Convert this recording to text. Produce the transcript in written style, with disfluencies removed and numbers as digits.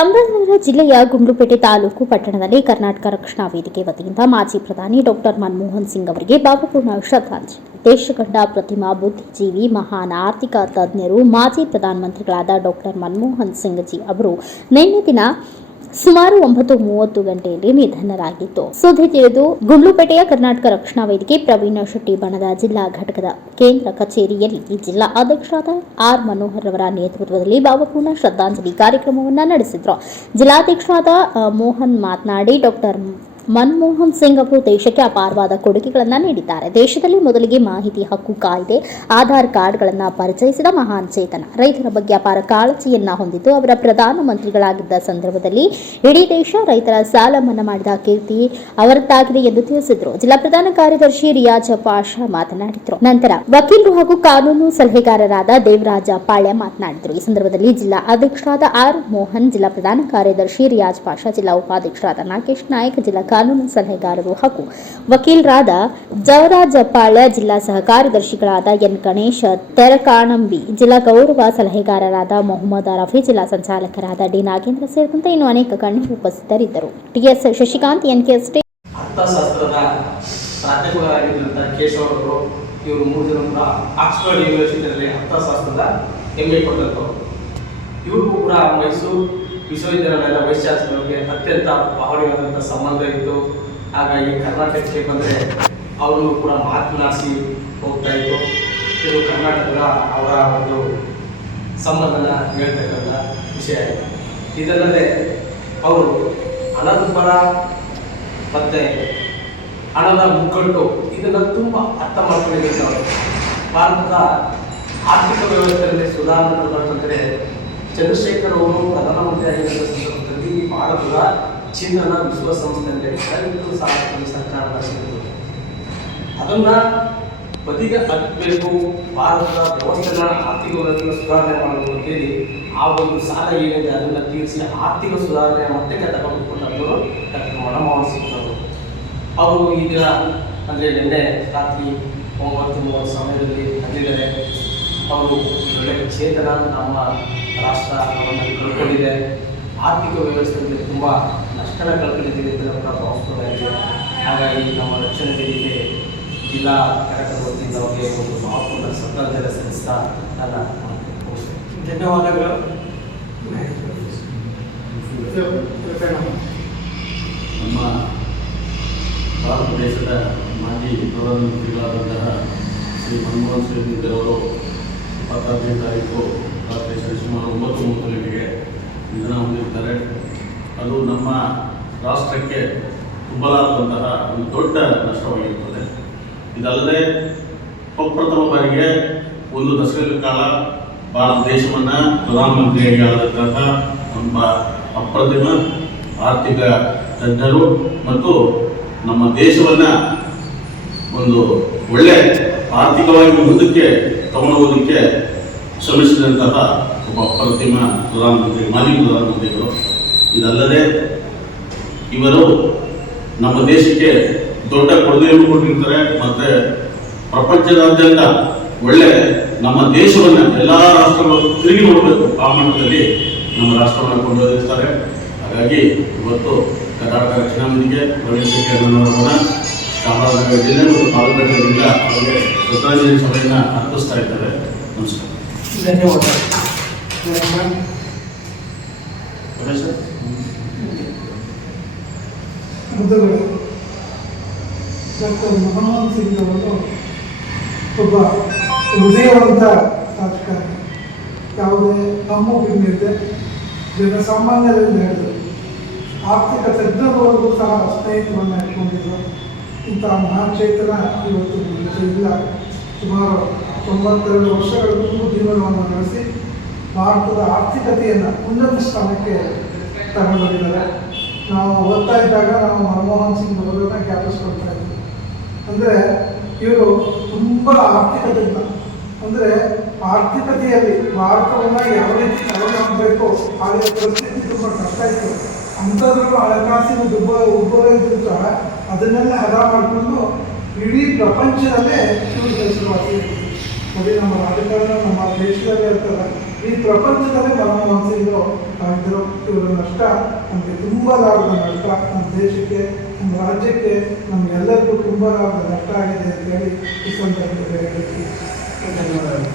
ಚಾಮರಾಜನಗರ ಜಿಲ್ಲೆಯ ಗುಂಡ್ಲುಪೇಟೆ ತಾಲೂಕು ಪಟ್ಟಣದಲ್ಲಿ ಕರ್ನಾಟಕ ರಕ್ಷಣಾ ವೇದಿಕೆ ವತಿಯಿಂದ ಮಾಜಿ ಪ್ರಧಾನಿ ಡಾಕ್ಟರ್ ಮನಮೋಹನ್ ಸಿಂಗ್ ಅವರಿಗೆ ಭಾವಪೂರ್ಣ ಶ್ರದ್ಧಾಂಜಲಿ. ದೇಶ ಕಂಡ ಪ್ರತಿಮಾ ಬುದ್ಧಿಜೀವಿ, ಮಹಾನ್ ಆರ್ಥಿಕ ತಜ್ಞರು, ಮಾಜಿ ಪ್ರಧಾನಮಂತ್ರಿಗಳಾದ ಡಾಕ್ಟರ್ ಮನಮೋಹನ್ ಸಿಂಗ್ ಜಿ ಅವರು ನಿನ್ನೆ ದಿನ ಸುಮಾರು 9:30 ಗಂಟೆಯಲ್ಲಿ ನಿಧನರಾಗಿತ್ತು. ಸುದ್ದಿ ತಿಳಿದು ಗುಂಡ್ಲುಪೇಟೆಯ ಕರ್ನಾಟಕ ರಕ್ಷಣಾ ವೇದಿಕೆ ಪ್ರವೀಣ ಶೆಟ್ಟಿ ಬಣದ ಜಿಲ್ಲಾ ಘಟಕದ ಕೇಂದ್ರ ಕಚೇರಿಯಲ್ಲಿ ಜಿಲ್ಲಾ ಅಧ್ಯಕ್ಷರಾದ ಆರ್ ಮನೋಹರ್ ಅವರ ನೇತೃತ್ವದಲ್ಲಿ ಭಾವಪೂರ್ಣ ಶ್ರದ್ಧಾಂಜಲಿ ಕಾರ್ಯಕ್ರಮವನ್ನು ನಡೆಸಿದ್ರು. ಜಿಲ್ಲಾಧ್ಯಕ್ಷರಾದ ಮೋಹನ್ ಮಾತನಾಡಿ, ಡಾಕ್ಟರ್ ಮನಮೋಹನ್ ಸಿಂಗ್ ಅವರು ದೇಶಕ್ಕೆ ಅಪಾರವಾದ ಕೊಡುಗೆಗಳನ್ನು ನೀಡಿದ್ದಾರೆ. ದೇಶದಲ್ಲಿ ಮೊದಲಿಗೆ ಮಾಹಿತಿ ಹಕ್ಕು ಕಾಯ್ದೆ, ಆಧಾರ್ ಕಾರ್ಡ್ಗಳನ್ನು ಪರಿಚಯಿಸಿದ ಮಹಾನ್ ಚೇತನ. ರೈತರ ಬಗ್ಗೆ ಅಪಾರ ಕಾಳಜಿಯನ್ನ ಹೊಂದಿದ್ದು, ಅವರ ಪ್ರಧಾನಮಂತ್ರಿಗಳಾಗಿದ್ದ ಸಂದರ್ಭದಲ್ಲಿ ಇಡೀ ದೇಶ ರೈತರ ಸಾಲ ಮನ್ನಾ ಮಾಡಿದ ಕೀರ್ತಿ ಅವರದ್ದಾಗಿದೆ ಎಂದು ತಿಳಿಸಿದರು. ಜಿಲ್ಲಾ ಪ್ರಧಾನ ಕಾರ್ಯದರ್ಶಿ ರಿಯಾಜ್ ಪಾಷಾ ಮಾತನಾಡಿದರು. ನಂತರ ವಕೀಲರು ಹಾಗೂ ಕಾನೂನು ಸಲಹೆಗಾರರಾದ ದೇವರಾಜ ಪಾಳ್ಯ ಮಾತನಾಡಿದರು. ಈ ಸಂದರ್ಭದಲ್ಲಿ ಜಿಲ್ಲಾ ಅಧ್ಯಕ್ಷರಾದ ಆರ್ ಮೋಹನ್, ಜಿಲ್ಲಾ ಪ್ರಧಾನ ಕಾರ್ಯದರ್ಶಿ ರಿಯಾಜ್ ಪಾಷಾ, ಜಿಲ್ಲಾ ಉಪಾಧ್ಯಕ್ಷರಾದ ನಾಗೇಶ್ ನಾಯಕ್, ಜಿಲ್ಲಾ ಕಾನೂನು ಸಲಹೆಗಾರರು ಹಾಗೂ ವಕೀಲರಾದ ಜವರಾಜಪಾಳ್ಯ, ಜಿಲ್ಲಾ ಸಹ ಕಾರ್ಯದರ್ಶಿಗಳಾದ ಎನ್ ಗಣೇಶ್ ತೆರಕಾಣಂಬಿ, ಜಿಲ್ಲಾ ಗೌರವ ಸಲಹೆಗಾರರಾದ ಮೊಹಮ್ಮದ್ ರಫಿ, ಜಿಲ್ಲಾ ಸಂಚಾಲಕರಾದ ಡಿ ನಾಗೇಂದ್ರ ಸೇರಿದಂತೆ ಇನ್ನು ಅನೇಕ ಗಣ್ಯರು ಉಪಸ್ಥಿತರಿದ್ದರು. TS Shashikant, NKST. ಅರ್ಥಶಾಸ್ತ್ರದ ಪ್ರಾಧ್ಯಾಪಕರಾಗಿದ್ದಂತಹ ಕೇಶವ್ ಅವರು, ಇವರು 3 ಜನ ಕೂಡ ಆಕ್ಸ್ಫರ್ಡ್ ಯೂನಿವರ್ಸಿಟಿಯಲ್ಲಿ ಅರ್ಥಶಾಸ್ತ್ರದ MA ಪಡೆದವರು. ಇವ್ರಿಗೂ ಕೂಡ ಮೈಸೂರು ವಿಶ್ವವಿದ್ಯಾಲಯದ ವೈಸ್ ಚಾನ್ಸಲರ್ಗೆ ಅತ್ಯಂತ ಭಾವನೆಯಾದಂಥ ಸಂಬಂಧ ಇತ್ತು. ಹಾಗಾಗಿ ಕರ್ನಾಟಕಕ್ಕೆ ಬಂದರೆ ಅವರನ್ನು ಕೂಡ ಮಾತನಾಡಿಸಿ ಹೋಗ್ತಾ ಇತ್ತು. ಇದು ಕರ್ನಾಟಕದ ಅವರ ಒಂದು ಸಂಬಂಧನ ಹೇಳ್ತಕ್ಕಂಥ ವಿಷಯ. ಇದಲ್ಲದೆ ಅವರು ಹಣದುಬ್ಬರ ಮತ್ತು ಹಣದ ಮುಗ್ಗಟ್ಟು ಇದನ್ನು ತುಂಬ ಅರ್ಥ ಮಾಡ್ಕೊಂಡಿದ್ದಾರೆ. ಭಾರತದ ಆರ್ಥಿಕ ವ್ಯವಸ್ಥೆಯಲ್ಲಿ ಸುಧಾರಣೆ ತರಬೇಕಂದರೆ ಚಂದ್ರಶೇಖರ್ ಅವರು ಪ್ರಧಾನಮಂತ್ರಿಯಾಗಿದ್ದ ಸಂದರ್ಭದಲ್ಲಿ ಭಾರತದ ಚಿನ್ನದ ವಿಶ್ವಸಂಸ್ಥೆಯಲ್ಲಿ ಸರ್ಕಾರದ ಅದನ್ನು ಬದಿಗೆ ಹಾಕಬೇಕು, ಭಾರತದ ವ್ಯವಸ್ಥೆನ ಆರ್ಥಿಕ ವ್ಯವಸ್ಥೆನ ಸುಧಾರಣೆ ಮಾಡಬೇಕು ಅಂತೇಳಿ ಆ ಒಂದು ಸಾಲ ಏನಿದೆ ಅದನ್ನು ತೀರಿಸಿ ಆರ್ಥಿಕ ಸುಧಾರಣೆಯ ಮಟ್ಟಕ್ಕೆ ತಗೊಂಡುಕೊಂಡವರು ಡಾಕ್ಟರ್ ಮನಮೋಹನ್ ಸಿಂಗ್ ಅವರು ಈ ದಿನ ಅಂದರೆ ನಿನ್ನೆ ರಾತ್ರಿ 9:30 ಸಮಯದಲ್ಲಿ ಅಂದಿದ್ದಾರೆ. ಅವರು ಒಳ್ಳೆಯ ಚೇತನ, ನಮ್ಮ ರಾಷ್ಟ್ರ ಅವರನ್ನು ಕಳ್ಕೊಂಡಿದೆ, ಆರ್ಥಿಕ ವ್ಯವಸ್ಥೆಯಲ್ಲಿ ತುಂಬ ನಷ್ಟನ ಕಳ್ಕೊಂಡಿದೆ ಅಂತ ಕೂಡ ಭಾವಿಸ್ಬೋದಾಗಿದೆ. ಹಾಗಾಗಿ ನಮ್ಮ ರಕ್ಷಣಾ ವೇದಿಕೆ ಜಿಲ್ಲಾ ಘಟಕದ ವತಿಯಿಂದ ಅವರಿಗೆ ಒಂದು ಭಾವಪೂರ್ಣ ಶ್ರದ್ಧಾಂಜಲಿ ಸಲ್ಲಿಸ್ತಾ ನನ್ನ ಧನ್ಯವಾದಗಳು. ನಮ್ಮ ಭಾರತ ದೇಶದ ಮಾಜಿ ಪ್ರಧಾನಮಂತ್ರಿಗಳಾದಂತಹ ಶ್ರೀ ಮನಮೋಹನ್ ಸಿಂಗ್ ಅವರು 25ನೇ ತಾರೀಕು ಭಾರತ ದೇಶದ ಸುಮಾರು 9:30 ಗಂಟೆಗೆ ನಿಧನ ಹೊಂದಿರ್ತಾರೆ. ಅದು ನಮ್ಮ ರಾಷ್ಟ್ರಕ್ಕೆ ತುಂಬಲಾದಂತಹ ಒಂದು ದೊಡ್ಡ ನಷ್ಟವಾಗಿರುತ್ತದೆ. ಇದಲ್ಲದೆ ಪ್ರಪ್ರಥಮ ಬಾರಿಗೆ ಒಂದು ದಶಕದ ಕಾಲ ಭಾರತ ದೇಶವನ್ನು ಪ್ರಧಾನಮಂತ್ರಿಯಾಗಿ ಆದಂತಹ ನಮ್ಮ ಅಪ್ರತಿಮ ಆರ್ಥಿಕ ತಜ್ಞರು ಮತ್ತು ನಮ್ಮ ದೇಶವನ್ನು ಒಂದು ಒಳ್ಳೆ ಆರ್ಥಿಕವಾಗಿ ಮುಂದಕ್ಕೆ ತಗೊಂಡೋಗೋದಕ್ಕೆ ಶ್ರಮಿಸಿದಂತಹ ಒಬ್ಬ ಅಪ್ರತಿಮ ಪ್ರಧಾನಮಂತ್ರಿ, ಮಾಜಿ ಪ್ರಧಾನಮಂತ್ರಿಗಳು. ಇದಲ್ಲದೆ ಇವರು ನಮ್ಮ ದೇಶಕ್ಕೆ ದೊಡ್ಡ ಕೊಡುಗೆಯನ್ನು ಕೊಟ್ಟಿರ್ತಾರೆ ಮತ್ತು ಪ್ರಪಂಚದಾದ್ಯಂತ ಒಳ್ಳೆ ನಮ್ಮ ದೇಶವನ್ನು ಎಲ್ಲ ರಾಷ್ಟ್ರಗಳು ತಿರುಗಿ ನೋಡಬೇಕು ಆ ಮಟ್ಟದಲ್ಲಿ ನಮ್ಮ ರಾಷ್ಟ್ರವನ್ನು ಕೊಂಡೊಯ್ದಿರ್ತಾರೆ. ಹಾಗಾಗಿ ಇವತ್ತು ಕರ್ನಾಟಕ ರಕ್ಷಣಾ ವೇದಿಕೆ ಪ್ರವೀಣ ಶೆಟ್ಟಿ ಅವರನ್ನ ಚಾಮರಾಜನಗರ ಜಿಲ್ಲೆ ಮತ್ತು ತಾಲೂಕು ಜಿಲ್ಲೆ ಅವರಿಗೆ ಶ್ರದ್ಧಾಂಜಲಿ ಸಭೆಯನ್ನು ಅರ್ಪಿಸ್ತಾ ಇದ್ದಾರೆ. ನಮಸ್ಕಾರ. ಡಾಕ್ಟರ್ ಮನಮೋಹನ್ ಸಿಂಗ್ ಅವರು ಒಬ್ಬ ಹೃದಯವಂತ ರಾಜಕಾರಣಿ, ಯಾವುದೇ ನಂಬಿಕೆ ಜನಸಾಮಾನ್ಯರಿಂದ ಹೇಳಿದರು, ಆರ್ಥಿಕ ತಜ್ಞರವರೆಗೂ ಸಹ ಸ್ನೇಹಿತರನ್ನು ಇಟ್ಕೊಂಡಿದ್ರು. ಇಂತಹ ಮಹಾಚೇತನ ಇವತ್ತು ಇಲ್ಲ. ಸುಮಾರು 92 ವರ್ಷಗಳ ಜೀವನವನ್ನು ನಡೆಸಿ ಭಾರತದ ಆರ್ಥಿಕತೆಯನ್ನು ಉನ್ನತ ಸ್ಥಾನಕ್ಕೆ ತಗೊಂಡೋಗಿದ್ದಾರೆ. ನಾವು ಓದ್ತಾ ಇದ್ದಾಗ ನಾವು ಮನಮೋಹನ್ ಸಿಂಗ್ ಅವರನ್ನು ಜ್ಞಾಪಿಸ್ಕೊಳ್ತಾ ಇದ್ವಿ. ಅಂದರೆ ಇವರು ತುಂಬ ಆರ್ಥಿಕ ತಜ್ಞ. ಅಂದರೆ ಆರ್ಥಿಕತೆಯಲ್ಲಿ ಭಾರತವನ್ನು ಯಾವ ರೀತಿ ತಗೊಂಡೋಗಬೇಕು, ಆಗಿನ ಪರಿಸ್ಥಿತಿ ತುಂಬ ಕಷ್ಟ ಇತ್ತು. ಅಂಥದ್ರಲ್ಲೂ ಹಣಕಾಸಿನ ಉಬ್ಬರ ಇದ್ದರೂ ಸಹ ಅದನ್ನೆಲ್ಲ ಹದ ಮಾಡಿಕೊಂಡು ಇಡೀ ಪ್ರಪಂಚದಲ್ಲೇ ಇವರು ಹೆಸರುವಾಸಿ. ನೋಡಿ, ನಮ್ಮ ರಾಜಕಾರಣ ನಮ್ಮ ದೇಶದಲ್ಲೇ ಇರ್ತಾರೆ. ಈ ಪ್ರಪಂಚದಲ್ಲೇ ಮನಮೋಹನ್ ಸಿಂಗ್ ಆಗಿರೋ ಇವರ ನಷ್ಟ ನಮಗೆ ತುಂಬ ಲಾಭದ ನಷ್ಟ, ನಮ್ಮ ದೇಶಕ್ಕೆ, ನಮ್ಮ ರಾಜ್ಯಕ್ಕೆ, ನಮಗೆಲ್ಲರಿಗೂ ತುಂಬ ಲಾಭದ ನಷ್ಟ ಆಗಿದೆ ಅಂತ ಹೇಳಿ ಈ ಸಂದರ್ಭದಲ್ಲಿ ಹೇಳಲಿಕ್ಕೆ ಧನ್ಯವಾದಗಳು.